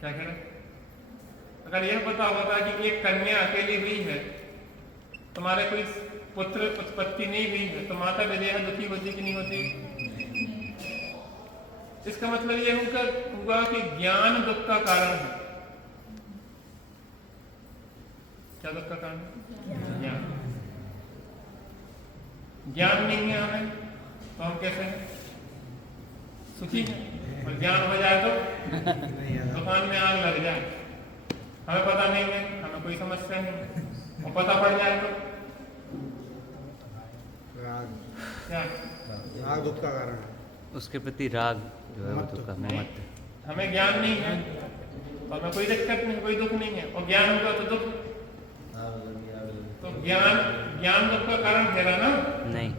क्या कह रहे? अगर यह पता होता कि एक कन्या अकेली हुई है, तुम्हारे कोई पुत्र उत्पत्ति नहीं हुई है, तो माता विदेहा दुखी होती कि नहीं होती? इसका मतलब यह हुआ कि ज्ञान दुख का कारण है। क्या दुख का कारण है? ज्ञान। ज्ञान नहीं है हमें तो हम कैसे हैं? सुखी है। और ज्ञान हो जाए तो दुकान में आग लग जाए, हमें पता नहीं है, हमें कोई समस्या नहीं, और पता पड़ जाए तो राग। क्या? राग दुख का कारण है। उसके प्रति राग जो है वो दुख का मत। हमें ज्ञान नहीं है तो हमें कोई दिक्कत नहीं, कोई दुख नहीं है, और ज्ञान होगा तो दुख। तो ज्ञान दुख का कारण ठहरा ना? नहीं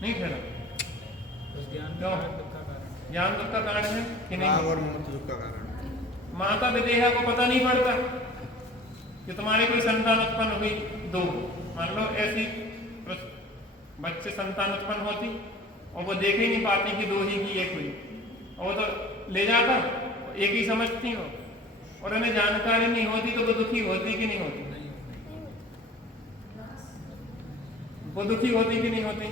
नहीं ठहरा। क्यों? ज्ञान दुख का कारण है कि नहीं? राग और ममत्व दुख का कारण है। माता विदेहा को पता नहीं पड़ता कि तुम्हारी कोई संतान उत्पन्न हुई दो, मान लो ऐसी बच्चे संतान उत्पन्न होती और वो देख ही नहीं पाती कि दो ही की एक हुई, और वो तो ले जाता, एक ही समझती हो, और उन्हें जानकारी नहीं होती तो वो दुखी होती कि नहीं होती? वो दुखी होती कि नहीं होती?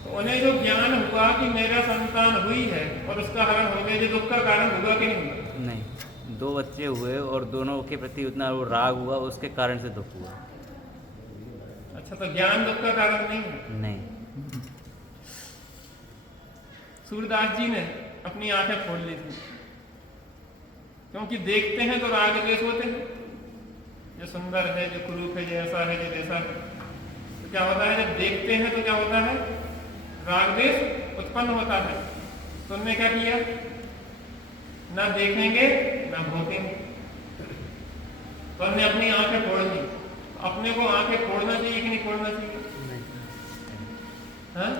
तो उन्हें जो ज्ञान हुआ कि मेरा संतान हुई है और उसका हरण हो गया, जो दुख का कारण हुआ कि नहीं हुआ? नहीं, दो बच्चे हुए और दोनों के प्रति उतना वो राग हुआ, उसके कारण से दुख हुआ। अच्छा, तो ज्ञान दुख का कारण नहीं है? नहीं। सूरदास जी ने अपनी आंखें खोल ली थी, क्योंकि देखते हैं तो राग द्वेष होते हैं, जो सुंदर है, जो कुरूप है, जो ऐसा है, जो जैसा है, तो क्या होता है? जब देखते हैं तो क्या होता है? राग द्वेष उत्पन्न होता है। तो उन्होंने क्या किया? ना देखेंगे ना भोगेंगे, तो हमने अपनी आंखें फोड़ ली। अपने को आंखें फोड़ना चाहिए कि नहीं फोड़ना चाहिए? हाँ?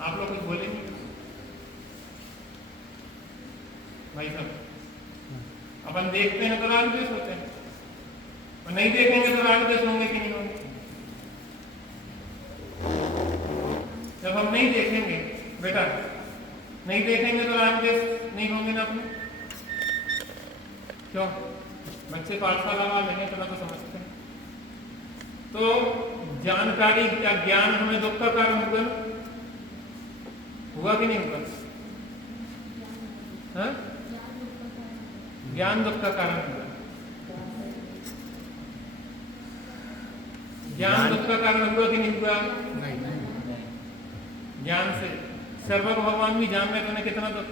आप लोग कुछ बोलेंगे भाई साहब? अपन देखते हैं तो राग द्वेष होते हैं, और नहीं देखेंगे तो राग द्वेष होंगे कि नहीं होंगे? जब हम नहीं देखेंगे बेटा, नहीं देखेंगे तो राग द्वेष नहीं होंगे ना अपने? क्यों? बच्चे पाठशाला वाले हैं, थोड़ा तो समझते हैं। तो जानकारी या ज्ञान हमें दुख का कारण हुआ कि नहीं हुआ? हाँ? ज्ञान दुख का कारण हुआ। ज्ञान दुख का कारण हुआ कि नहीं हुआ? ज्ञान से सर्वज्ञ भगवान भी जान रहे, तो कितना दुख?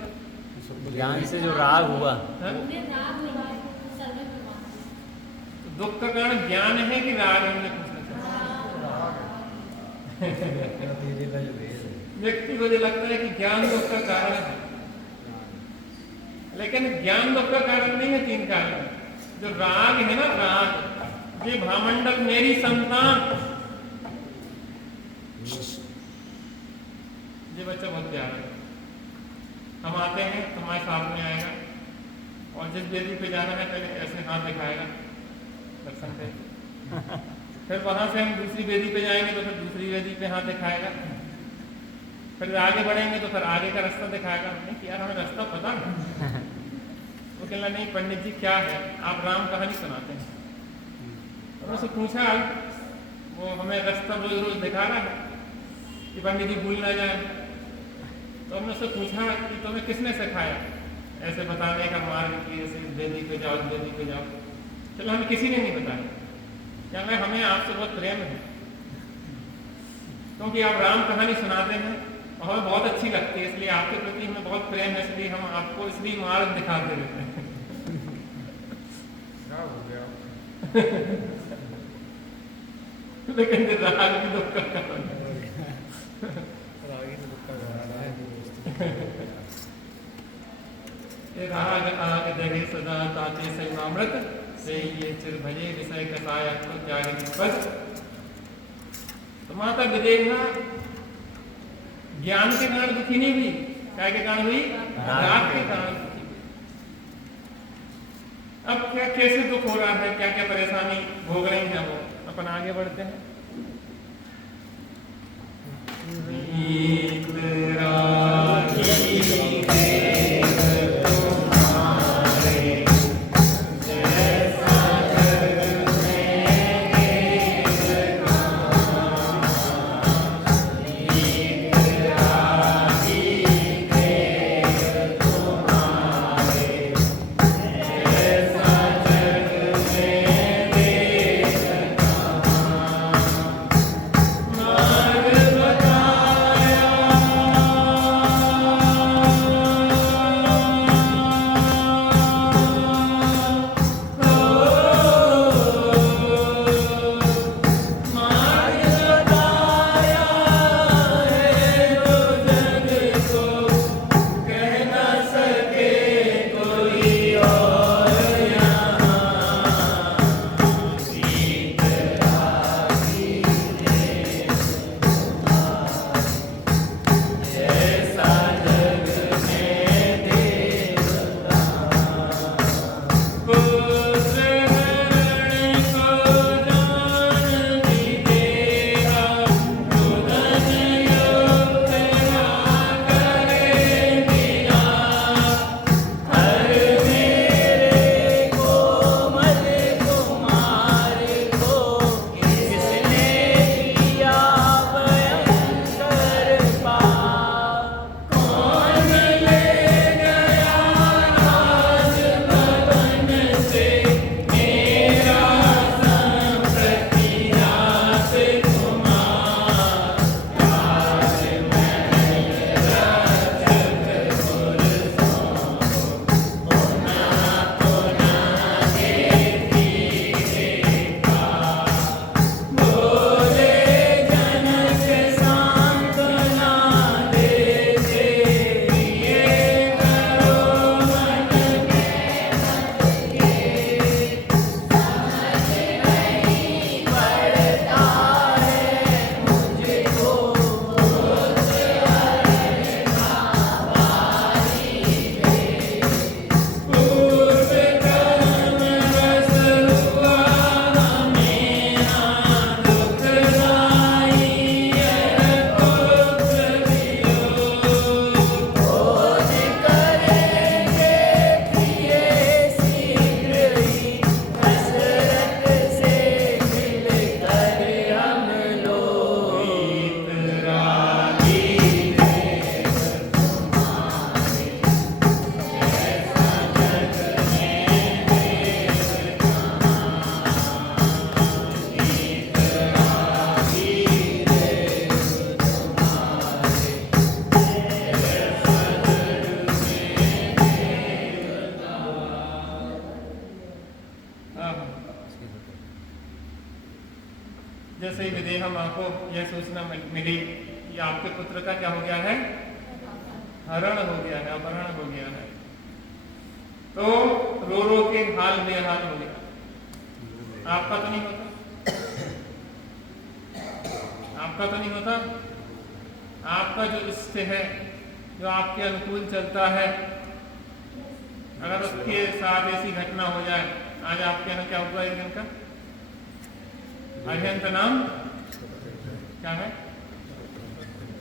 ज्ञान से जो राग हुआ, तो दुख का कारण ज्ञान है कि राग है? हमने पूछना चाहिए। व्यक्ति को जो लगता है कि ज्ञान दुख का कारण है, लेकिन ज्ञान दुख का कारण नहीं है। तीन कारण जो राग है ना, राग, ये भामंडल मेरी संतान, ये बच्चा बहुत प्यारा है। हम आते हैं तो हमारे सामने आएगा, और जिस वेदी पे जाना है पहले ऐसे हाथ दिखाएगा दर्शन पे, फिर वहां से हम दूसरी वेदी पे जाएंगे तो फिर दूसरी वेदी पे हाथ दिखाएगा, फिर आगे बढ़ेंगे तो फिर आगे का रास्ता दिखाएगा। नहीं कि यार हमें रास्ता पता नहीं। वो कहना नहीं पंडित जी क्या है, आप राम कहानी सुनाते हैं। और उससे पूछा, वो हमें रास्ता रोज रोज दिखा रहा है कि पंडित जी भूल ना जाए। तो हमने उससे पूछा कि तुम्हें किसने सिखाया ऐसे बताने का मार्ग, कि ऐसे वेदी पे जाओ, वेदी पे जाओ? चलो हमें किसी ने नहीं बताया, क्या मैं हमें आपसे बहुत प्रेम है, क्योंकि आप राम कहानी सुनाते हैं और हमें बहुत अच्छी लगती है, इसलिए आपके प्रति हमें बहुत प्रेम है, इसलिए हम आपको इसलिए मार्ग दिखाते रहते हैं। क्या हो गया? लेकिन राग भी दुख का कारण है। राग आग दहे सदा ताते संयमामृत से ये चिर भजे विषय कसाय त्याग निष्पद। तो माता विदेहा ज्ञान के कारण दुखी नहीं हुई, क्या के कारण हुई? राग के कारण दुखी हुई। अब क्या कैसे दुख हो रहा है, क्या क्या परेशानी भोग रही है वो, अपन आगे बढ़ते हैं। नीत रागी है हम आपको यह सूचना मिली कि आपके पुत्र का क्या हो गया है, हरण हो गया है, अपहरण हो गया है, तो रो रो के हाल बेहाल हो गया। आपका तो नहीं होता, आपका तो नहीं होता। आपका जो इष्ट है, जो आपके अनुकूल चलता है, अगर उसके साथ ऐसी घटना हो जाए, आज आपके यहाँ क्या हुआ एक दिन का अरहंत नाम क्या है,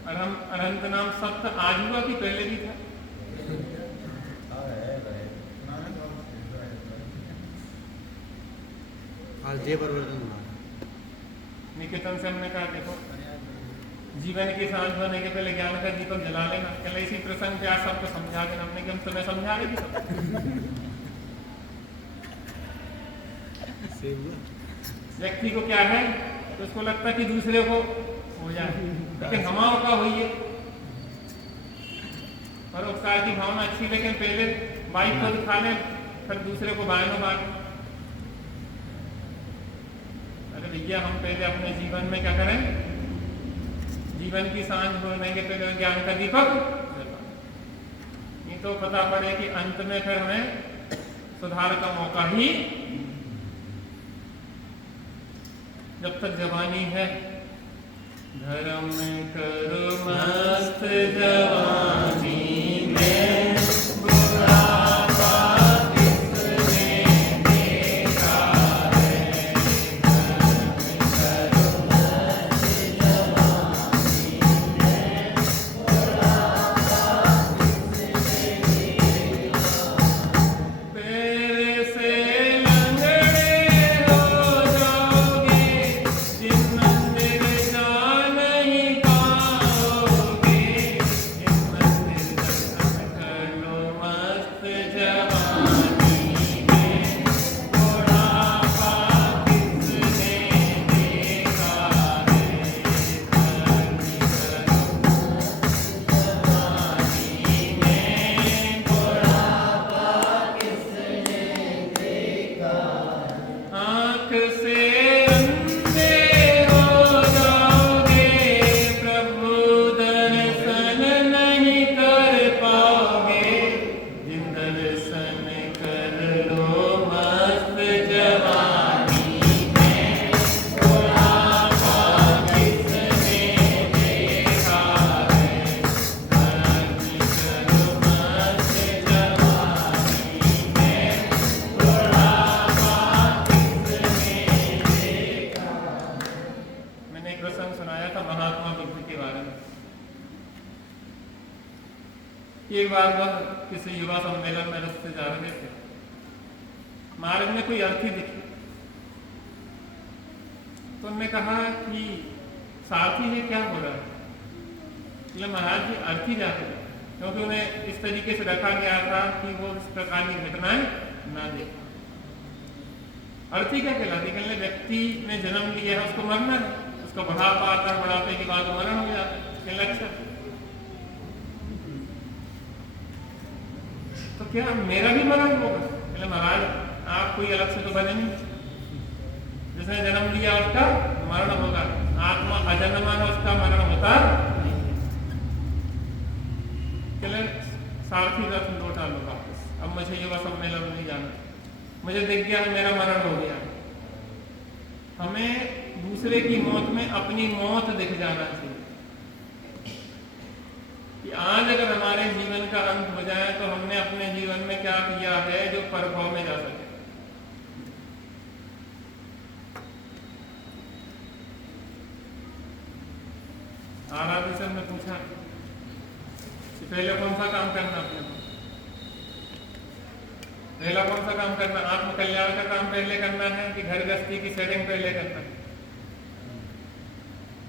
अरहंत नाम सप्त आज हुआ कि पहले भी था? आज ये परिवर्तन हुआ। निकेतन से हमने कहा देखो, जीवन की सांझ होने के पहले ज्ञान का दीपक जला लेना। चलो इसी प्रसंग पे आज सबको समझा देना। हमने कि हम तुम्हें समझा रहे थे व्यक्ति को क्या है, तो उसको लगता है कि दूसरे को हो जाए, लेकिन हमाओं का हुई है। परोपकार की भावना अच्छी, लेकिन पहले बाइक खुद खा ले, फिर दूसरे को बायनो बांट। अरे भैया, हम पहले अपने जीवन में क्या करें, जीवन की सांझ होने के पहले ज्ञान का दीपक जला। नहीं तो पता पड़े कि अंत में फिर हमें सुधार का मौका ही, जब तक जवानी है। धर्म करो मस्त जवानी में, बुढ़ापा किसने देखा है। धर्म करो मस्त जवानी में, बुढ़ापा किसने देखा। तेरे से एक बार वह किसी युवा सम्मेलन में रास्ते जा रहे थे, मार्ग में कोई अर्थी दिखी, तो उन्होंने कहा कि साथी है क्या हो रहा है। बोले महाराज जी अर्थी जाते हैं, क्योंकि उन्हें इस तरीके से रखा गया था कि वो इस प्रकार की घटनाएं ना देखें। अर्थी क्या कहलाती, कहने व्यक्ति ने जन्म लिया है, उसको मरना है, उसका बुढ़ापा आता है, बुढ़ापे के बाद मरण हो जाता है। कहने अच्छा, तो क्या मेरा भी मरण होगा? कहले महाराज आप कोई अलग से तो बने नहीं, जिसने जन्म लिया उसका मरण होगा, आत्मा अजन्मा है उसका मरण होता। कहले सारथी रथ लौटा लो वापस, अब मुझे युवा सम्मेलन में नहीं जाना, मुझे दिख गया है मेरा मरण हो गया। हमें दूसरे की मौत में अपनी मौत दिख जाना चाहिए कि आज अगर हमारे जीवन का अंत हो जाए तो हमने अपने जीवन में क्या किया है जो परभाव में जा सके। आराध्य से हमने पूछा कि पहले कौन सा काम करना, अपने पहला कौन सा काम करना, आत्म कल्याण का काम पहले करना है कि घर गृहस्थी की सेटिंग पहले करना है?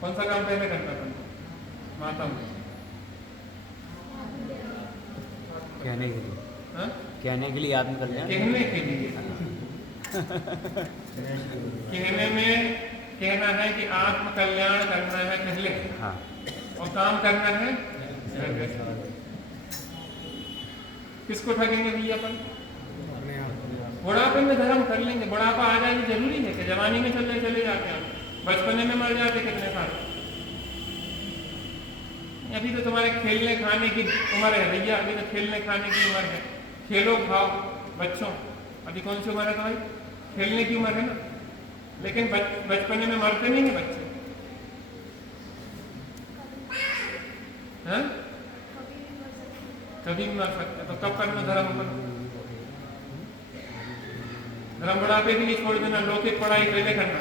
कौन सा काम पहले करना है? माता में कहने के लिए, हाँ? कहने के लिए आत्म कल्याण, कहने के लिए कहने में कहना है कि आत्म कल्याण करना है पहले, हाँ, और काम करना है। किसको ठगेंगे भैया अपन? बुढ़ापे में धर्म कर लेंगे, बुढ़ापा आ जाए जरूरी है कि जवानी में चले जाते हैं, बचपने में मर जाते कितने साल। अभी तो तुम्हारे खेलने खाने की उम्र है भैया, अभी तो खेलने खाने की उम्र है, खेलो खाओ बच्चों। अभी कौन सी उम्र है तुम्हारी? खेलने की उम्र है ना। लेकिन बचपने में मरते नहीं है बच्चे, हैं? कभी भी मर सकते। तो कब करना धर्म पर? धर्म बुढ़ापे भी नहीं छोड़ देना। लौकिक पढ़ाई पहले करना,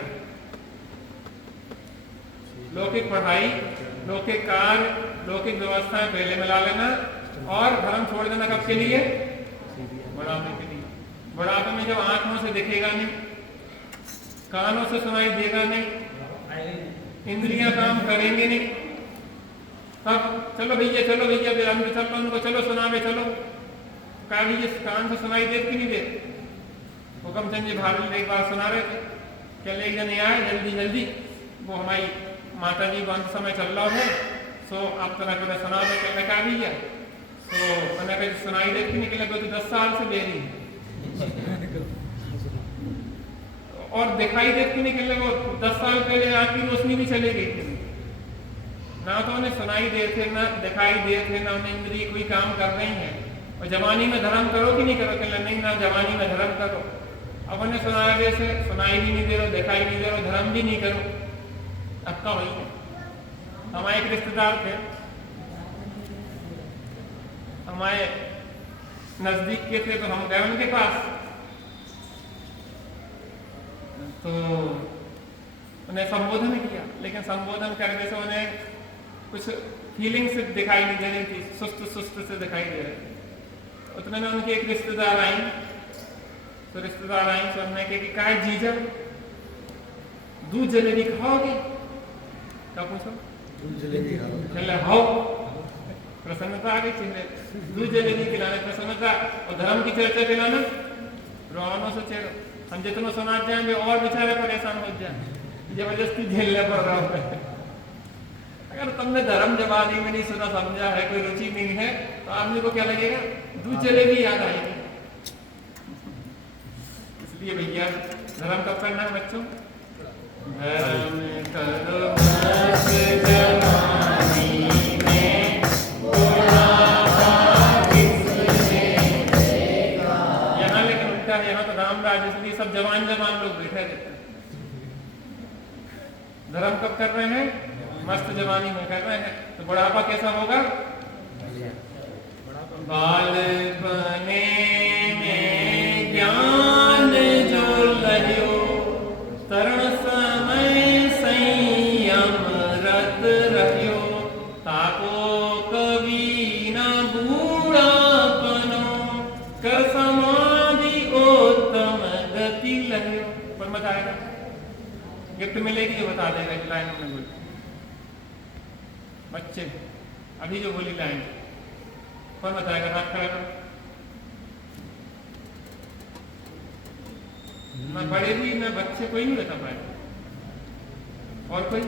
लौकिक पढ़ाई, लौकिक कार्य, लौकिक व्यवस्थाएं पहले मिला लेना और धर्म छोड़ देना। कब के लिए? बुढ़ापे के लिए। बुढ़ापे में जब आंखों से दिखेगा नहीं, कानों से सुनाई देगा नहीं, इंद्रियां काम करेंगे नहीं, तब चलो भैया फिर अंदर चलो, उनको चलो सुनावे चलो। कहा भैया कान से सुनाई देती नहीं देती। हुक्मचंद जी भाभी एक बार सुना रहे थे, चल एक जने आए जल्दी जल्दी, वो हमारी माता जी को अंत समय चल रहा है, सो आप तरह कर सुना दो। कहने कहा भैया तो मैंने कहा सुनाई देती नहीं, कहने तो 10 साल से बेरी और दिखाई देती नहीं, कहने वो 10 साल पहले आँख की रोशनी भी चली गई थी, ना तो उन्हें सुनाई दे थे ना दिखाई दे थे, ना उन्हें इंद्रिय कोई काम कर रही है। और जवानी में धर्म करो कि नहीं करो? कहने नहीं ना, जवानी में धर्म करो। अब उन्हें सुनाई से सुनाई भी नहीं दे रहे, दिखाई नहीं दे रहे, धर्म भी नहीं करो। अब का वही है। हमारे एक रिश्तेदार थे, हमारे नजदीक के थे, तो हम गए उनके पास, तो उन्हें संबोधन किया, लेकिन संबोधन करने से उन्हें कुछ फीलिंग्स दिखाई नहीं दे रही थी, सुस्त सुस्त से दिखाई दे रहे थे। उतने में उनकी एक रिश्तेदार आई, तो रिश्तेदार आई तो उन्होंने कहा कि क्या जीजा दूध जलेबी खाओगे? क्या पूछो? दूध जलेबी खाओ। प्रसन्नता आ गई चेहरे, दूध जलेबी खिलाने प्रसन्नता, और धर्म की चर्चा खिलाना रोहानों से चेहरा। हम जितना सुना जाएंगे और बेचारे परेशान हो जाए, जबरदस्ती झेलने पड़ रहा है। अगर तुमने धर्म जवानी में नहीं सुना समझा है, कोई रुचि नहीं है, तो आदमी को क्या लगेगा? दूध जलेबी याद आएगी। इसलिए भैया धर्म कब करना है बच्चों? धर्म करो मस्त जवानी में, यहाँ लेकिन उल्टा है, यहाँ तो रामराज, इसलिए सब जवान जवान लोग बैठे रहते हैं। धर्म कब कर रहे हैं? मस्त जवानी में कर रहे हैं। तो बुढ़ापा कैसा होगा? बालपने में ज्ञान जो लह्यो, तरुण समय संयम रत रह्यो, ताको कभी न बूढ़ापनो, कर समाधि उत्तम गति लह्यो। पर मत आएगा, गिफ्ट मिलेगी जो बता देगा इस लाइन में बोल। बच्चे अभी जो बोली लाइन कौन बताएगा? हाथ खड़ा करो। ना बड़े भी ना बच्चे, कोई नहीं बता पाएगा। और कोई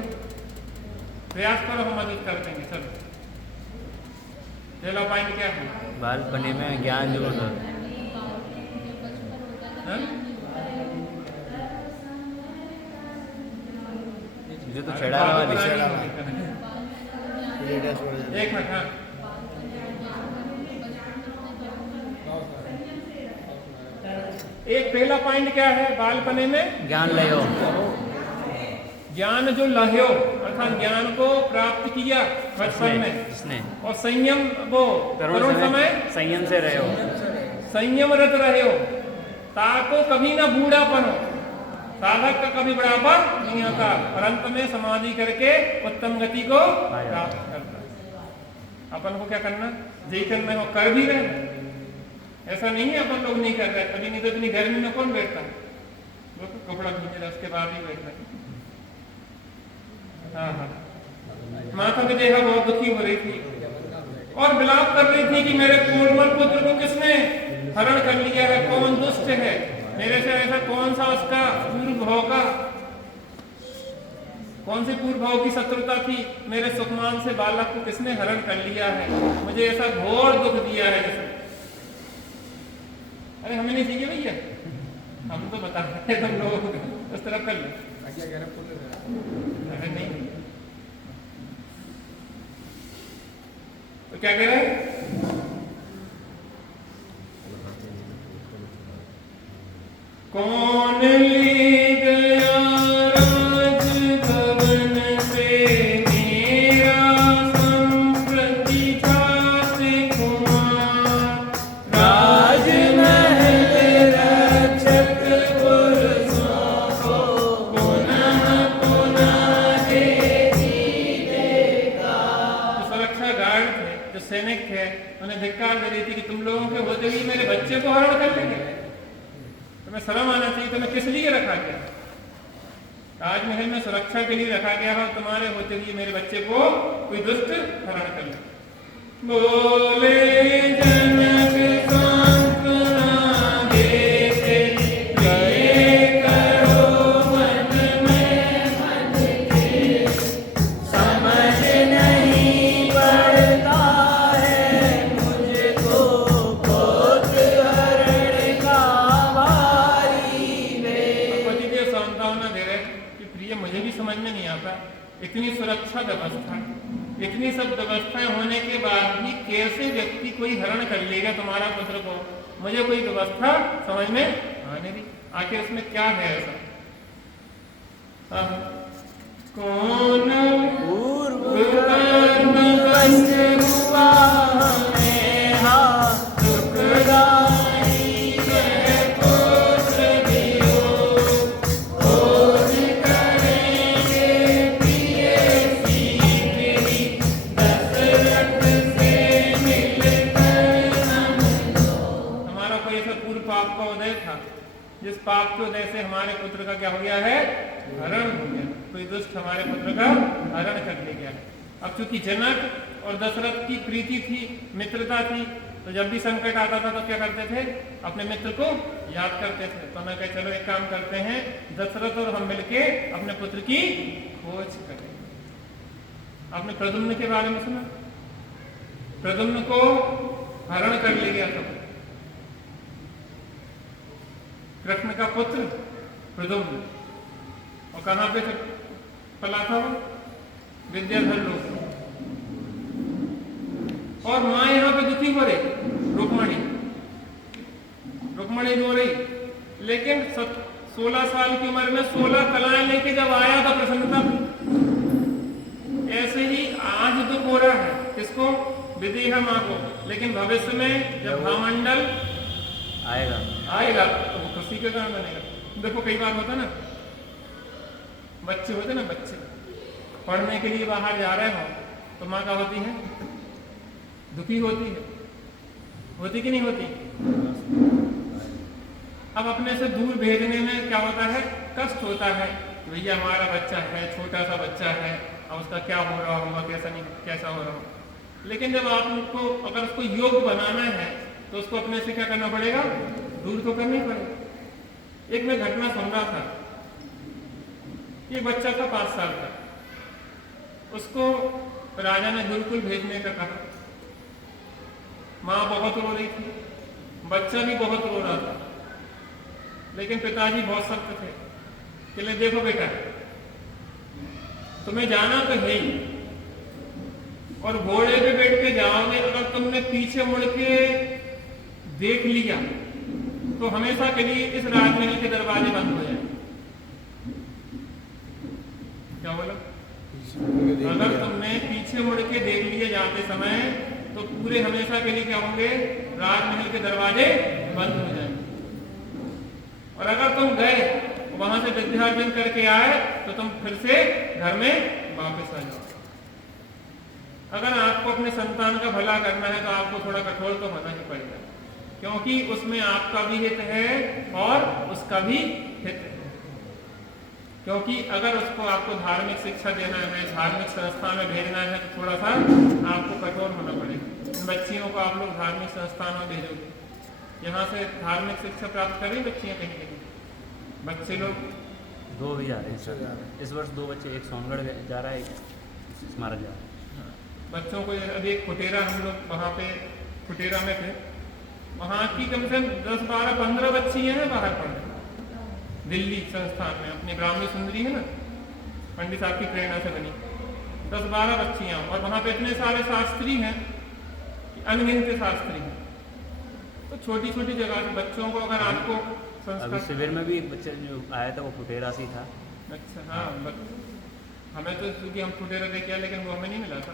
प्रयास करो, हम मदद कर देंगे। चलो पहला पॉइंट क्या है? बालपने में ज्ञान जो होता जो तो छेड़ा वाली एक मिनट। हाँ एक पहला पॉइंट क्या है? बालपने में ज्ञान लयो, ज्ञान जो लह्यो अर्थात ज्ञान को प्राप्त किया बचपन में, इसने और संयम वो तरुण समय संयम से रहो, संयमरत रहे हो, ताको कभी ना बूढ़ापन हो। साधक का कभी बुढ़ापा नहीं आता, और अंत में समाधि करके उत्तम गति को प्राप्त करता है। अपन को क्या करना? जी करना हो, कर भी रहे। ऐसा नहीं है अपन लोग नहीं कर रहे, कभी नहीं तो इतनी गर्मी में कौन बैठता है? वो तो कपड़ा भींच रहा उसके बाद ही बैठता है। हाँ हाँ, माता की देहा बहुत दुखी हो रही थी और विलाप कर रही थी कि मेरे कोमल पुत्र को किसने हरण कर लिया है, कौन दुष्ट है, मेरे से ऐसा कौन सा उसका पूर्व भाव का, कौन सी पूर्व भाव की शत्रुता थी, मेरे सुखमान से बालक को किसने हरण कर लिया है, मुझे ऐसा घोर दुख दिया है जिसने। अरे हमें नहीं चाहिए भैया, हम तो बता रहे तुम लोग उस तरफ कर लो। अरे नहीं, तो क्या कह रहे हैं? कौन ले गया राजभवन से मेरा संप्रति जाते कुमार, राजमहल रक्षक पुरुषों को पुनः पुनः देखा। जो सुरक्षा गार्ड थे, जो सैनिक थे, उन्हें धिक्कार दे रही थी कि तुम लोगों के होते ही मेरे बच्चे को हरण कर लेंगे। तुम्हें शर्म आना चाहिए, तुम्हें किस लिए रखा गया? ताजमहल में सुरक्षा के लिए रखा गया हो, तुम्हारे होते हुए मेरे बच्चे को कोई दुष्ट हरण कर ले। बोले जनक सांत्वना देते, प्रिय करो मन में मन के, समझ नहीं पड़ता है मुझको पुत्र हरण का भारी वे। पति देव सांत्वना दे रहे कि प्रिय मुझे भी समझ में नहीं आता, इतनी सुरक्षा व्यवस्था, इतनी सब व्यवस्थाएं होने के बाद भी कैसे व्यक्ति कोई हरण कर लेगा तुम्हारा पुत्र को? मुझे कोई व्यवस्था समझ में आने दी, आखिर इसमें क्या है ऐसा? कौन पूर्व कर्म बंद हुआ हमें, हाँ दुखदाई है पुत्र वियोग, खोज करेंगे प्रिय सीखी, दशरथ से मिलकर हम लोग। हमारा कोई ऐसा पूर्व पाप का उदय था जिस पाप के उदय से हमारे पुत्र का क्या हो गया है? हरण हो गया। कोई दुष्ट हमारे पुत्र का हरण कर ले गया है। अब चूंकि जनक और दशरथ की प्रीति थी, मित्रता थी, तो जब भी संकट आता था तो क्या करते थे? अपने मित्र को याद करते थे। तो मैं कहा चलो एक काम करते हैं, दशरथ और हम मिलके अपने पुत्र की खोज करें। आपने प्रद्युम्न के बारे में सुना? प्रद्युम्न को हरण कर ले गया था कृष्ण का पुत्र प्रद्युम्न, और कहां पे पला था वो? विद्याधर लोक। और मां यहां पे दुखी हो रही, रुक्मणी रो रही, लेकिन 16 साल की उम्र में 16 कलाएं लेके जब आया था प्रसन्नता। ऐसे ही आज दुख हो रहा है किसको? विदेहा मां को, लेकिन भविष्य में जब भामंडल आएगा तो वो खुशी के कारण बनेगा। देखो कई बार होता ना, बच्चे होते ना, बच्चे पढ़ने के लिए बाहर जा रहे हो तो माँ क्या होती है? दुखी होती है, होती कि नहीं होती? अब अपने से दूर भेजने में क्या होता है? कष्ट होता है कि भैया हमारा बच्चा है, छोटा सा बच्चा है, अब उसका क्या हो रहा होगा, कैसा नहीं, कैसा हो रहा होगा। लेकिन जब आपको अगर उसको योग्य बनाना है तो उसको अपने से क्या करना पड़ेगा? दूर तो करना ही पड़ेगा। एक मैं घटना सुन रहा था, ये बच्चा था 5 साल का, उसको राजा ने गुरुकुल भेजने का कहा। माँ बहुत रो रही थी, बच्चा भी बहुत रो रहा था, लेकिन पिताजी बहुत सख्त थे कि ले देखो बेटा, तुम्हें जाना तो है ही, और घोड़े पे बैठ के जाओगे, अगर तुमने पीछे मुड़ के देख लिया तो हमेशा के लिए इस राजमहल के दरवाजे बंद हो जाए। क्या बोला? अगर तुमने पीछे मुड़ के देख लिए जाते समय तो पूरे हमेशा के लिए क्या होंगे? राजमहल के दरवाजे बंद हो जाएंगे। और अगर तुम गए वहां से विद्यार्जन करके आए तो तुम फिर से घर में वापस आ जाओ। अगर आपको अपने संतान का भला करना है तो आपको थोड़ा कठोर तो होना ही पड़ेगा, क्योंकि उसमें आपका भी हित है और उसका भी हित है। क्योंकि अगर उसको आपको धार्मिक शिक्षा देना है, धार्मिक संस्थान में भेजना है तो थोड़ा सा आपको कठोर होना पड़ेगा। इन बच्चियों को आप लोग धार्मिक संस्थान में भेजोगे, यहाँ से धार्मिक शिक्षा प्राप्त करें बच्चियाँ कहीं कहीं? बच्चे लोग 2 भी जा रहे हैं सर, इस वर्ष 2 बच्चे, एक सोनगढ़ जा रहा है, एक स्मारक जा रहा है। बच्चों को अभी एक फुटेरा, हम लोग वहाँ पे फुटेरा में थे, वहाँ की कम से कम 10, 12, 15 बच्चियाँ हैं बाहर पढ़ रही, दिल्ली संस्थान में, अपनी ब्राह्मणी सुंदरी है ना, पंडित साहब की प्रेरणा से बनी, 10-12 बच्चियाँ, और वहाँ पे इतने सारे शास्त्री हैं, अनगिनत शास्त्री हैं। तो छोटी छोटी जगह से बच्चों को अगर आपको अभी संस्कार। शिविर में भी एक बच्चा जो आया था वो फुटेरा से ही था। अच्छा हाँ, हमें तो क्योंकि हम फुटेरा लेके आए लेकिन वो हमें नहीं मिला था।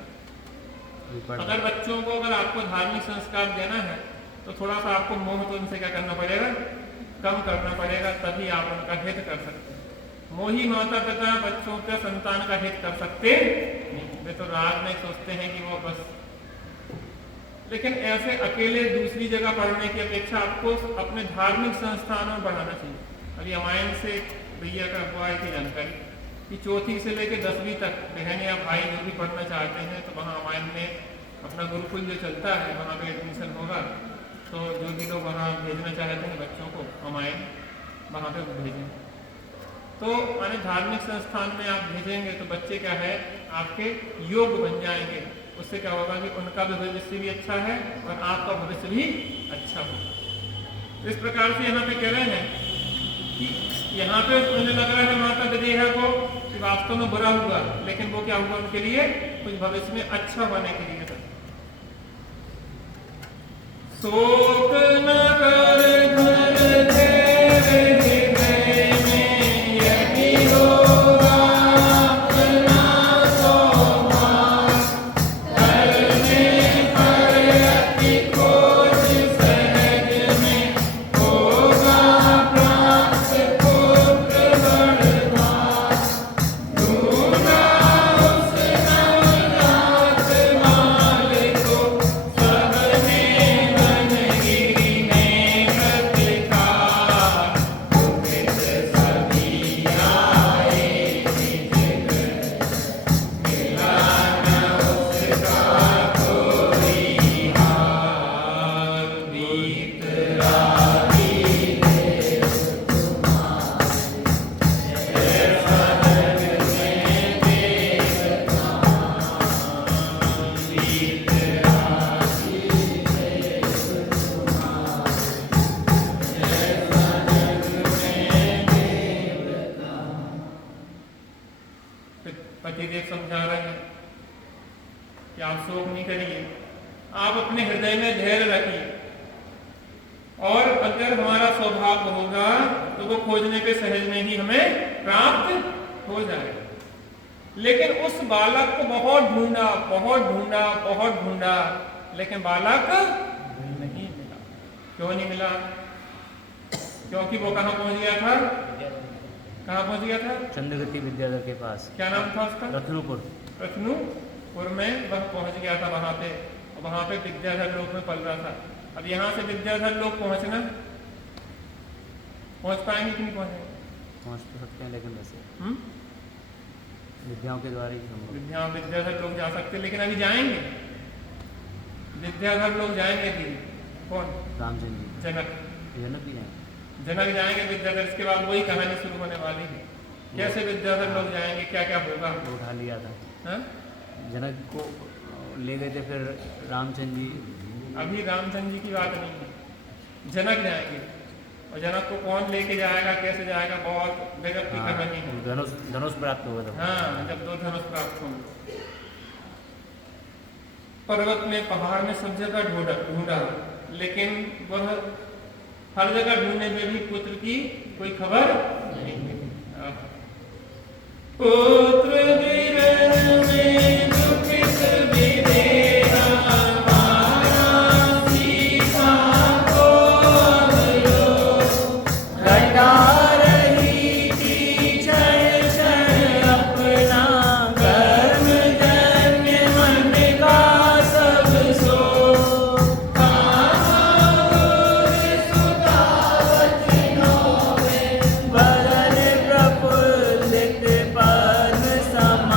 अगर बच्चों को अगर आपको धार्मिक संस्कार देना है तो थोड़ा सा आपको मोह तो उनसे क्या करना पड़ेगा, कम करना पड़ेगा, तभी आप उनका हित कर सकते हैं। मोही माता पिता बच्चों के संतान का हित कर सकते नहीं, वे तो रात में सोचते हैं कि वो बस। लेकिन ऐसे अकेले दूसरी जगह पढ़ने की अपेक्षा आपको अपने धार्मिक संस्थानों में पढ़ाना चाहिए। अभी हमारे से भैया का हुआ है कि जानकारी कि 4वीं से लेकर 10वीं तक बहन या भाई जो भी पढ़ना चाहते हैं तो वहाँ हमारे में अपना गुरुकुल जो चलता है वहाँ पे एडमिशन होगा। तो जो भी लोग वहाँ भेजना चाहते हैं बच्चों को हमारे वहाँ पे भेजें। तो माने धार्मिक संस्थान में आप भेजेंगे तो बच्चे क्या है आपके योग बन जाएंगे। उससे क्या होगा कि उनका भी भविष्य भी अच्छा है और आपका भविष्य भी अच्छा होगा। तो इस प्रकार से यहाँ पे कह रहे हैं कि यहाँ पे मुझे लग रहा है माता विदेहा को कि वास्तव में बुरा हुआ, लेकिन वो क्या हुआ उनके लिए कुछ भविष्य में अच्छा होने के लिए था। शोक न कर घर तेरे हृदय में यदि होगा अपना सौभाग्य, करने पर अति खोज सहज में होगा प्राप्त पुत्र बड़भाग। ढूंढा उस नवजात बाल को सबने बनगिरी में प्रतिकार, दुखित सभी आए निज घर, मिला न उसका कोई हार। बीत राही देव तुम्हारे, ऐसा जग में देखता। बीत राही देव तुम्हारे, ऐसा जग में देखता। पतिदेव समझा रहे हैं कि आप शोक नहीं करिए, आप अपने हृदय में धैर्य रखिए, और अगर हमारा सौभाग्य होगा तो वो खोजने पे सहज में ही हमें प्राप्त हो जाएगा। लेकिन उस बालक को बहुत ढूंढा, बहुत ढूंढा, बहुत ढूंढा, लेकिन बालक नहीं मिला। क्यों नहीं मिला? क्योंकि वो कहाँ पहुंच गया था? कहाँ पहुंच गया था? चंद्रगति विद्याधर के पास। क्या नाम था उसका? रत्नपुर। रत्नपुर में वह पहुंच गया था वहां पे, और वहां पे विद्याधर लोक में पल रहा था। अब यहाँ से विद्याधर लोग पहुंचना, पहुंच पाएंगे कि नहीं पहुंचेंगे? पहुँच तो सकते हैं लेकिन वैसे विद्याओं के द्वारा ही संभव। विद्याधर लोग जा सकते, लेकिन अभी जाएंगे विद्याधर लोग जाएंगे भी। कौन? रामचंद्र जी। जनक। जनक भी हैं। जनक जाएंगे विद्याधर, इसके बाद वही कहानी शुरू होने वाली है। कैसे विद्याधर लोग जाएंगे, क्या क्या होगा। वो उठा लिया था। हाँ? जनक को ले गए थे, फिर रामचंद्र जी। अभी रामचंद्र जी की बात नहीं है, जनक जाएंगे, और जनक को कौन लेके जाएगा, कैसे जाएगा, बहुत गजब की कहानी है। धनुष प्राप्त हुआ था। हाँ, जब 2 धनुष प्राप्त होंगे। पर्वत में, पहाड़ में, सब जगह ढूंढा, लेकिन वह हर जगह ढूंढने में भी पुत्र की कोई खबर नहीं मिली। पुत्र विरह में दुखित विदेहा, मारा सीता को अवलोक, रटा रही थी क्षण क्षण अपना कर्म धन्य मन का सब सो। बदन प्रफुल्लित पद्म समान,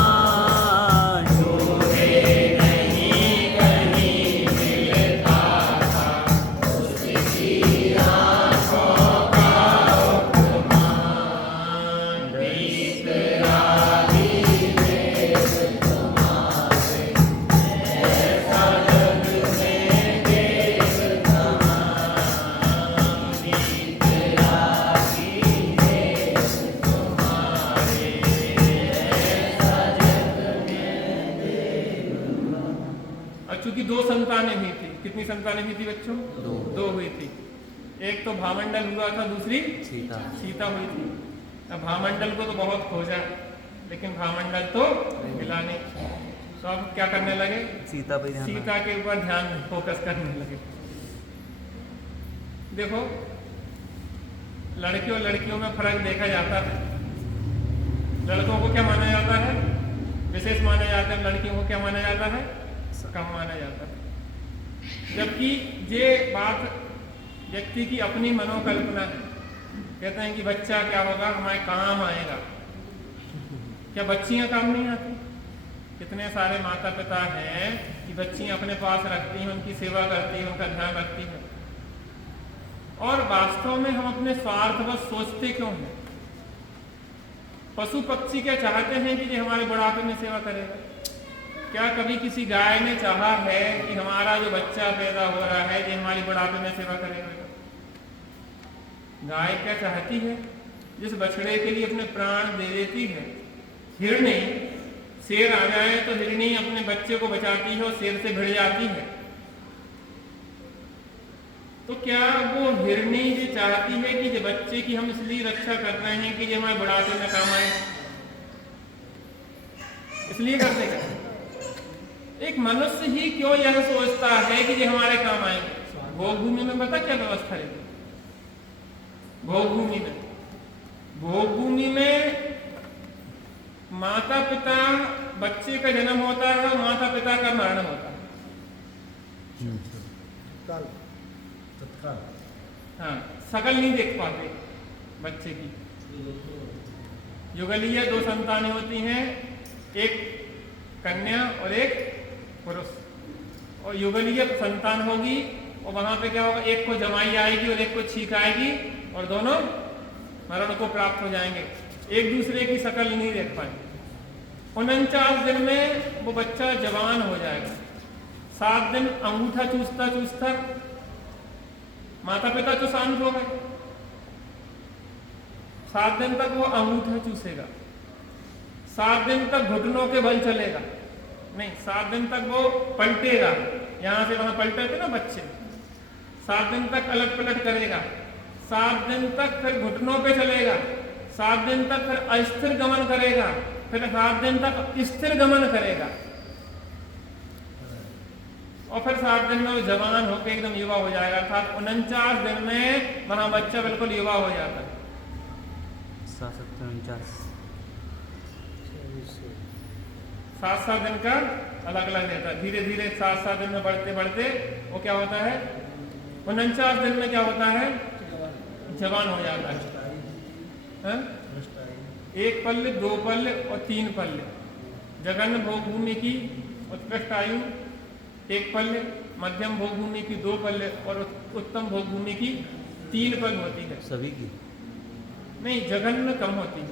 संतानें हुई थी बच्चों? दो। दो हुई थी। एक तो भामंडल हुआ था, दूसरी सीता। सीता हुई थी। अब भामंडल को तो बहुत खोजा, लेकिन भामंडल तो मिला नहीं। तो अब क्या करने लगे? सीता पे ध्यान सीता के ऊपर ध्यान फोकस करने लगे। देखो, लड़के और लड़कियों में फर्क देखा जाता है। लड़कों को क्या माना जाता है? विशेष माना जाता है। लड़कियों को क्या माना जाता है? कम माना जाता है। जबकि ये बात व्यक्ति की अपनी मनोकल्पना है। कहते हैं कि बच्चा क्या होगा, हमारे काम आएगा। क्या बच्चियां काम नहीं आती? कितने सारे माता पिता हैं कि बच्चियां अपने पास रखती हैं, उनकी सेवा करती हैं, उनका ध्यान रखती हैं। और वास्तव में हम अपने स्वार्थवश सोचते क्यों हैं? पशु पक्षी क्या चाहते हैं कि ये हमारे बुढ़ापे में सेवा करेगा? क्या कभी किसी गाय ने चाहा है कि हमारा जो बच्चा पैदा हो रहा है ये हमारी बुढ़ापे में सेवा करेगा? गाय क्या चाहती है? जिस बछड़े के लिए अपने प्राण दे देती है। हिरनी, शेर आ जाए तो हिरनी अपने बच्चे को बचाती है और शेर से भिड़ जाती है। तो क्या वो हिरनी ये चाहती है कि ये बच्चे की हम इसलिए रक्षा कर रहे हैं कि ये हमारे बुढ़ापे में काम आए? इसलिए करते हैं। एक मनुष्य ही क्यों यह सोचता है कि ये हमारे काम आएंगे? भोग भूमि में पता क्या व्यवस्था है? भोग भूमि में माता पिता, बच्चे का जन्म होता है और माता पिता का मरण होता है। तत्काल। हाँ, शकल नहीं देख पाते बच्चे की। युगलीय दो संतानें होती हैं, एक कन्या और एक पुरुष। और युगलीय संतान होगी और वहां पे क्या होगा? एक को जमाई आएगी और एक को छींक आएगी और दोनों मरण को प्राप्त हो जाएंगे। एक दूसरे की शकल नहीं देख पाएंगे। 49 दिन में वो बच्चा जवान हो जाएगा। 7 दिन अंगूठा चूसता चूसता माता पिता तो शांत हो गए। 7 दिन तक वो अंगूठा चूसेगा। 7 दिन तक घुटनों के बल चलेगा। नहीं, 7 दिन तक वो पलटेगा, यहां से वहां पलटे थे ना बच्चे। 7 दिन तक अलट पलट करेगा। 7 दिन तक फिर घुटनों पे चलेगा। 7 दिन तक फिर अस्थिर गमन करेगा। फिर 7 दिन तक स्थिर गमन करेगा। और फिर 7 दिन में वो जवान होकर एकदम युवा हो जाएगा। अर्थात 49 दिन में वहां बच्चा बिल्कुल युवा हो जाता है। 7 दिन का अलग अलग रहता है। धीरे धीरे 7 दिन में बढ़ते बढ़ते वो क्या होता है? 49 दिन में क्या होता है? जवान हो जाता है। 1 पल्ले, 2 पल्ले और 3 पल्ले। जघन्य भोग भूमि की उत्कृष्ट आयु 1 पल्ले, मध्यम भोग भूमि की 2 पल्ले और उत्तम भोग भूमि की 3 पल होती है। सभी की नहीं, जघन्य कम होती है।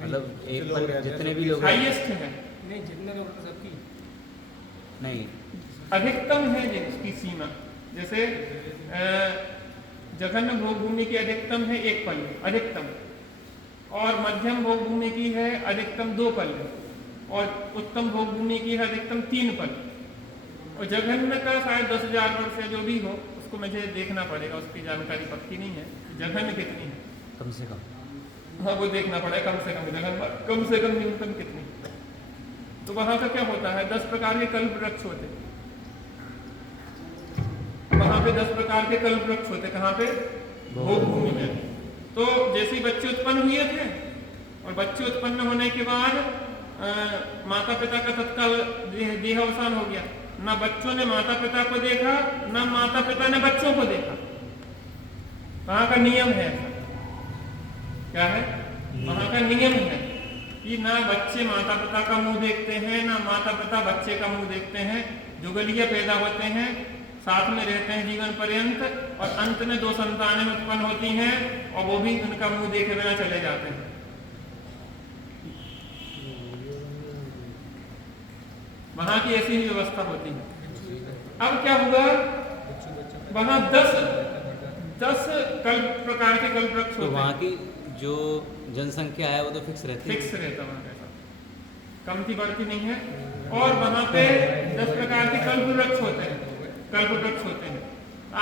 मतलब एक पल जितने भी लोग हाईएस्ट है। नहीं, जितने लोग सबकी नहीं, अधिकतम है जिसकी सीमा। जैसे जघन्य भोग भूमि की अधिकतम है 1 पल्ले अधिकतम, और मध्यम भोग भूमि की है अधिकतम 2 पल्ले, और उत्तम भोग भूमि की है अधिकतम 3 पल्ले। और जघन्य का शायद 10,000 वर्ष है, जो भी हो उसको मुझे देखना पड़ेगा, उसकी जानकारी पक्की नहीं है। जघन्य कितनी है? कम से कम हाँ, वो देखना पड़ेगा। कम से कम जघन्य कम से कम न्यूनतम कितनी। तो वहां का क्या होता है? 10 प्रकार के कल्प वृक्ष होते हैं। वहां पे 10 प्रकार के कल्प वृक्ष होते। कहाँ पे? भोग भूमि में। तो जैसे ही बच्चे उत्पन्न हुए थे और बच्चे उत्पन्न होने के बाद माता पिता का तत्काल देहावसान हो गया। ना बच्चों ने माता पिता को देखा, ना माता पिता ने बच्चों को देखा। वहां का नियम है। क्या है? वहां का नियम है कि ना बच्चे माता पिता का मुंह देखते हैं, ना माता पिता बच्चे का मुंह देखते हैं। जुगलिया पैदा होते हैं, साथ में रहते हैं जीवन पर्यंत, और अंत में 2 संतानें उत्पन्न होती हैं और वो भी उनका मुंह देखे बिना चले जाते हैं। वहां की ऐसी ही व्यवस्था होती है। अब क्या हुआ? वहां 10 प्रकार के कल्प वृक्ष होते हैं। तो वहाँ की जो जनसंख्या है वो तो फिक्स रहती है। फिक्स रहता वहां का, कमती बढ़ती नहीं है। और वहां पे 10 प्रकार के कल्प वृक्ष होते हैं। कल्प वृक्ष होते हैं।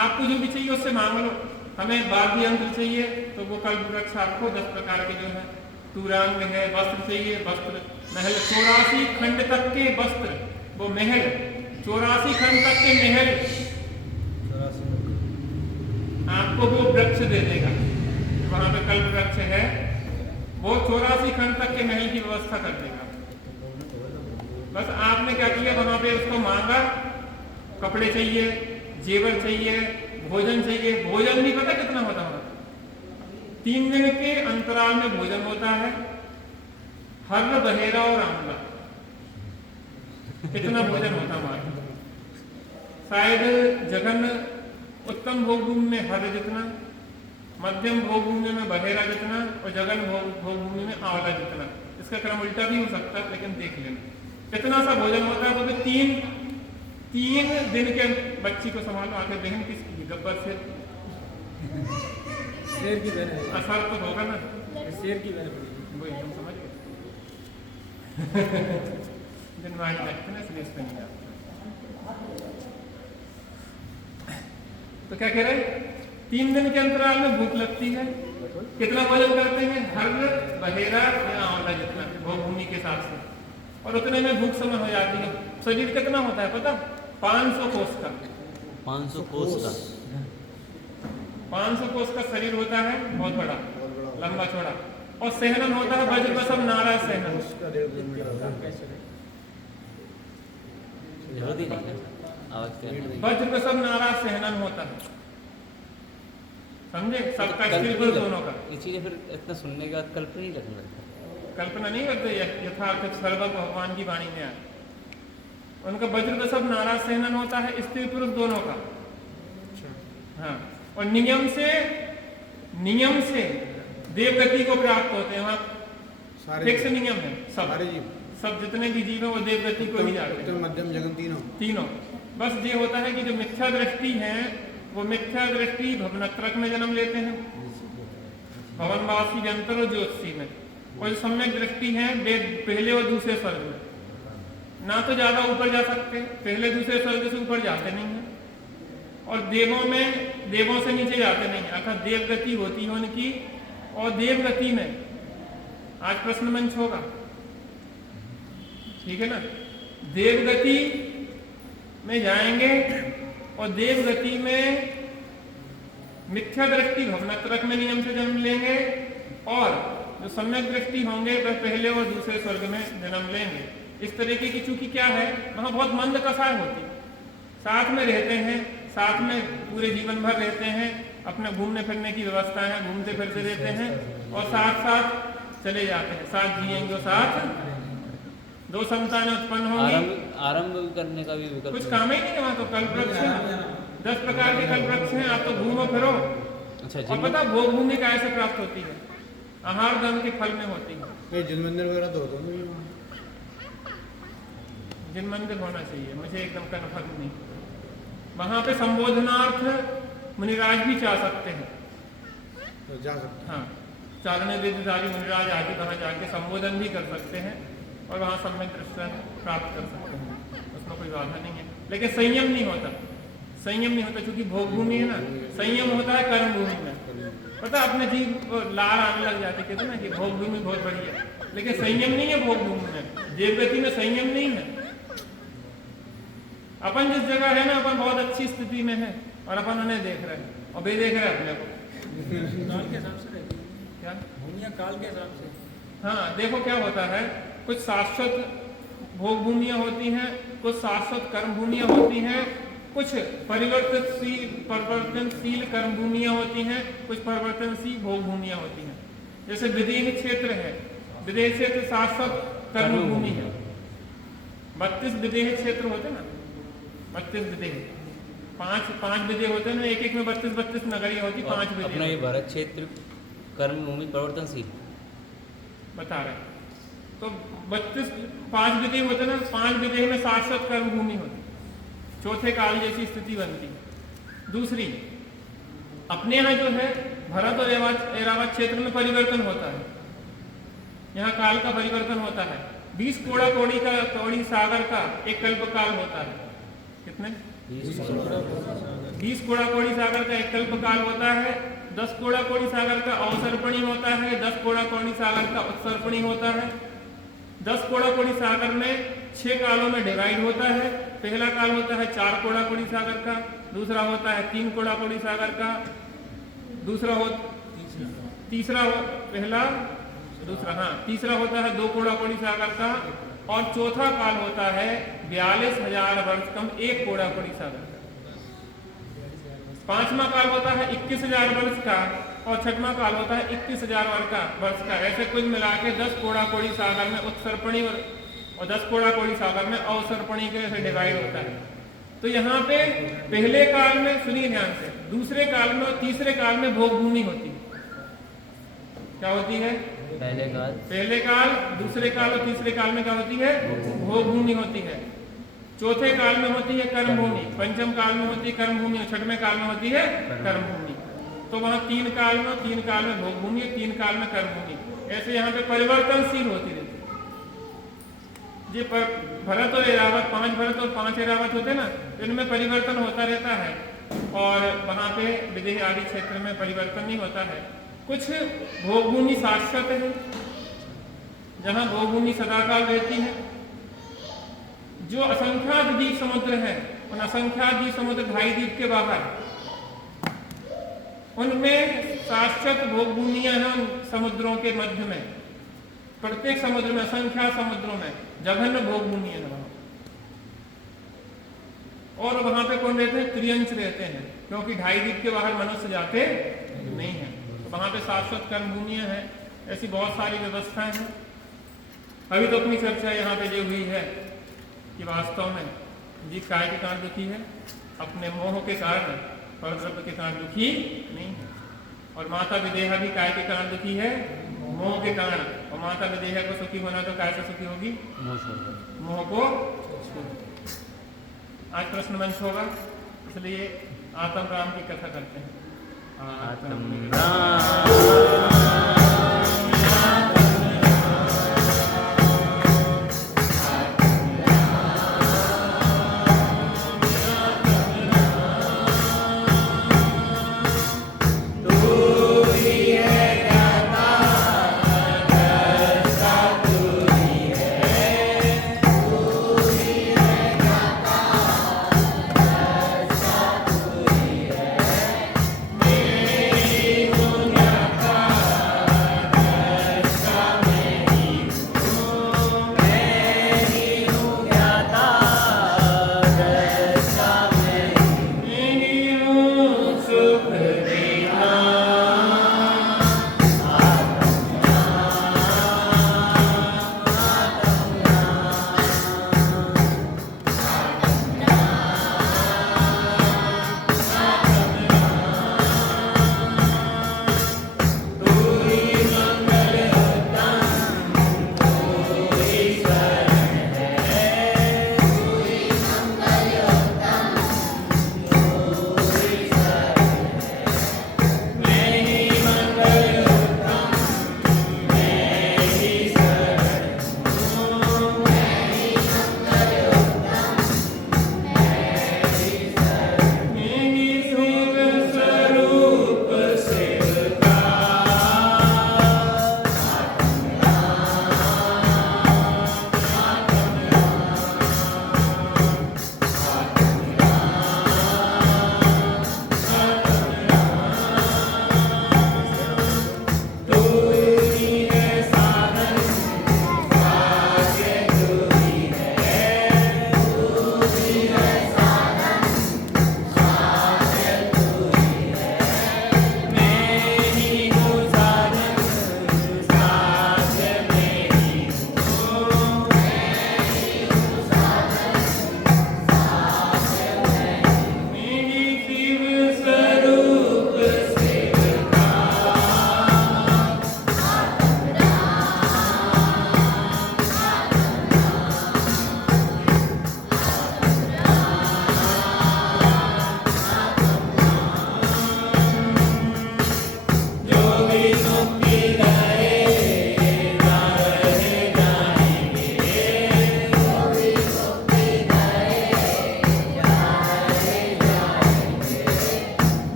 आपको जो भी चाहिए उससे मांग लो। हमें वाद्य यंत्र चाहिए तो वो कल्प वृक्ष आपको 10 प्रकार के जो है, तूरांग है, वस्त्र चाहिए, वस्त्र महल 84 खंड तक के वस्त्र, वो महल 84 खंड तक के महल आपको वो वृक्ष दे देगा। वहां पे कल्प वृक्ष है, वो 84 खंड तक के महल की व्यवस्था कर देगा। बस आपने क्या किया, वहां पे उसको मांगा, कपड़े चाहिए, जेवर चाहिए, भोजन चाहिए। भोजन भी पता कितना होता है, 3 दिन के अंतराल में भोजन होता है, हर बहेरा और आंवला, कितना भोजन होता हमारा। शायद जघन उत्तम भोगभूमि में हर जितना, मध्यम भोगभूमि में बहेरा जितना, और जघन भोगभूमि में आंवला जितना। इसका क्रम उल्टा भी हो सकता है, लेकिन देख लेना कितना सा भोजन होता है। वो भी 3 दिन के बच्ची को संभालो। आखिर बहन किसकी, गब्बर से शेर की बहन है, असर तो होगा ना, शेर की बहन पड़ी। वो एकदम समझ गए। दिन में लगते ना, इसलिए इस पे नहीं आता। तो क्या कह रहे, 3 दिन के अंतराल में भूख लगती है, कितना भोजन करते हैं, हर बहेरा या आंवला जितना भोगभूमि के हिसाब से, और उतने में भूख समय हो जाती है। शरीर कितना होता है पता, 500 कोस का, 500 कोस का 500 कोस का शरीर होता है, बहुत बड़ा, लंबा चौड़ा। और सहनन होता है वज्र बसव नारा सहनन। जरूरत ही नहीं है आवाज के। वज्र बसव नारा सहनन होता है, समझे, सबका स्त्री पुरुष दोनों का। इसीलिए फिर इतना सुनने के बाद कल्पना नहीं लगने लगता। कल्पना नहीं करते, यथार्थ सर्वज्ञ भगवान की वाणी में आए। उनका वज्र बसव नारा सहनन होता है, स्त्री पुरुष दोनों का। हाँ, और नियम से देवगति को प्राप्त होते हैं। वहाँ फिक्स नियम है, सब जितने भी जीव हैं वो देवगति को ही जाते हैं। मध्यम जगन तीनों। बस ये होता है कि जो मिथ्या दृष्टि है, वो मिथ्या दृष्टि भवनत्रक में जन्म लेते हैं, भवनवासी व्यंतर और ज्योतिषी में। और जो सम्यक दृष्टि है, वे पहले और दूसरे स्वर्ग में, ना तो ज्यादा ऊपर जा सकते, पहले दूसरे स्वर्ग से ऊपर जाते नहीं है, और देवों से नीचे जाते नहीं है। अर्थात देवगति होती है उनकी। और देवगति में आज प्रश्न मंच होगा, ठीक है ना। देवगति में जाएंगे, और देवगति में मिथ्या दृष्टि भवनत्रक में नियम से जन्म लेंगे, और जो सम्यक दृष्टि होंगे वह पहले और दूसरे स्वर्ग में जन्म लेंगे। इस तरीके की, चूंकि क्या है, वहां बहुत मंद कसाय होती, साथ में रहते हैं, साथ में पूरे जीवन भर रहते हैं, अपने घूमने फिरने की व्यवस्था है, घूमते फिरते रहते हैं, और साथ साथ चले जाते हैं, साथ जिएंगे और साथ दो संतानें उत्पन्न होंगी। आरंभ करने का भी विकल्प कुछ काम ही नहीं है वहाँ तो। कल्प वृक्ष 10 प्रकार के कल्प वृक्ष हैं, आप तो घूमो फिरो। अच्छा, और पता भोग भूमि कैसे प्राप्त होती है, आहार धन के फल में होती है। जिन मंदिर वगैरह तो होते हैं, जिन मंदिर होना चाहिए, मुझे एकदम कन्फर्म नहीं। वहां पे संबोधनार्थ मुनिराज भी चाह सकते हैं, तो जा सकते हैं। हाँ, चारण वेदधारी मुनिराज आदि वहाँ जाके संबोधन भी कर सकते हैं, और वहाँ सम्यक दर्शन प्राप्त कर सकते हैं, उसमें कोई बाधा नहीं है। लेकिन संयम नहीं होता, क्योंकि भोग भूमि है ना। संयम होता है कर्म भूमि में। पता अपने जीव लार आने लग जाते, कहते ना कि भोग भूमि बहुत बढ़िया, लेकिन संयम नहीं है भोग भूमि में। देवगति में संयम नहीं है। अपन जिस जगह है ना, अपन बहुत अच्छी स्थिति में है, और अपन उन्हें देख रहे हैं, और वे देख रहे हैं अपने को। काल के हिसाब से रहती है क्या भूमियाँ, काल के हिसाब से। हाँ, देखो क्या होता है, कुछ शाश्वत भोग भूमियाँ होती हैं, कुछ शाश्वत कर्म भूमियाँ होती हैं, कुछ परिवर्तनशील कर्म भूमियाँ होती हैं, कुछ परिवर्तनशील भोग भूमियाँ होती हैं। जैसे विदेह क्षेत्र है, विदेह क्षेत्र शाश्वत कर्म भूमि है। 32 विदेह क्षेत्र होते ना, 32 विदेह, 5 विदेह होते हैं ना, एक में 32 नगरियाँ होती, 5 विदेह। अपना ये भारत क्षेत्र कर्म भूमि परिवर्तनशील बता रहे, तो 5 विदेह होते ना, 5 विदेह में शाश्वत कर्म भूमि होती, चौथे काल जैसी स्थिति बनती। दूसरी, अपने यहाँ जो है भरत और ऐरावत क्षेत्र में परिवर्तन होता है, यहाँ काल का परिवर्तन होता है। 20 कोड़ा कौड़ी सागर का एक कल्प काल होता है। कितने? 20 कोड़ा कोड़ी सागर का एक कल्पकाल होता है, 10 कोड़ा कोड़ी सागर का अवसर्पणी होता है, 10 कोड़ा कोड़ी सागर का उत्सर्पणी होता है। 10 कोड़ा कोड़ी सागर में 6 कालों में डिवाइड होता है। पहला काल होता है 4 कोड़ा कोड़ी सागर का, दूसरा होता है 3 कोड़ा कोड़ी सागर का, तीसरा होता है 2 कोड़ा कोड़ी सागर का, और चौथा काल होता है 42,000 वर्ष कम 1 कोड़ा कोड़ी सागर का। पांचवा काल होता है 21,000 वर्ष का, और छठवां काल होता है 21,000 वर्ष का। ऐसे कुल मिला के 10 कोड़ा कोड़ी सागर में उत्सर्पणी और 10 कोड़ा कोड़ी सागर में अवसर्पणी के ऐसे डिवाइड होता है। तो यहाँ पे पहले काल में, सुनिए ध्यान से, दूसरे काल में और तीसरे काल में भोग भूमि होती है। क्या होती है? पहले काल, दूसरे काल और तीसरे काल में क्या होती है? भोग भूमि होती है। चौथे काल में होती है कर्म भूमि, पंचम काल में होती है कर्म भूमि, और छठवें काल में होती है कर्म भूमि। तो वहाँ 3 काल में भोग भूमि, 3 काल में कर्म भूमि, ऐसे यहाँ पे परिवर्तनशील होती रहती है। ये भरत और ऐरावत, 5 भरत और 5 ऐरावत होते ना, इनमें परिवर्तन होता रहता है, और वहाँ पे विदेह आदि क्षेत्र में परिवर्तन नहीं होता है। कुछ भोग भूमि शाश्वत है, जहाँ भोग भूमि सदाकाल रहती है। जो असंख्यात द्वीप समुद्र है, उन असंख्यात द्वीप समुद्र 2.5 द्वीप के बाहर, उनमें शाश्वत भोग भूमियां हैं। उन समुद्रों के मध्य में, प्रत्येक समुद्र में, असंख्यात समुद्रों में जघन्य भोग भूमि है वहां। और वहां पे कौन रहते हैं? त्रियंश रहते हैं, क्योंकि 2.5 द्वीप के बाहर मनुष्य जाते नहीं है। तो वहां पे शाश्वत कर्म भूमियां हैं। ऐसी बहुत सारी व्यवस्थाएं हैं। अभी तो अपनी चर्चा यहाँ पे जो हुई है कि वास्तव में जी काय के कारण दुखी है, अपने मोह के कारण, परद्रव्य के कारण दुखी नहीं है। और माता विदेहा भी काय के कारण दुखी है, मोह के कारण। और माता विदेहा को सुखी होना तो काय से सुखी होगी? मोह को। आज प्रश्न मंच होगा, इसलिए आत्म राम की कथा करते हैं। आत्म राम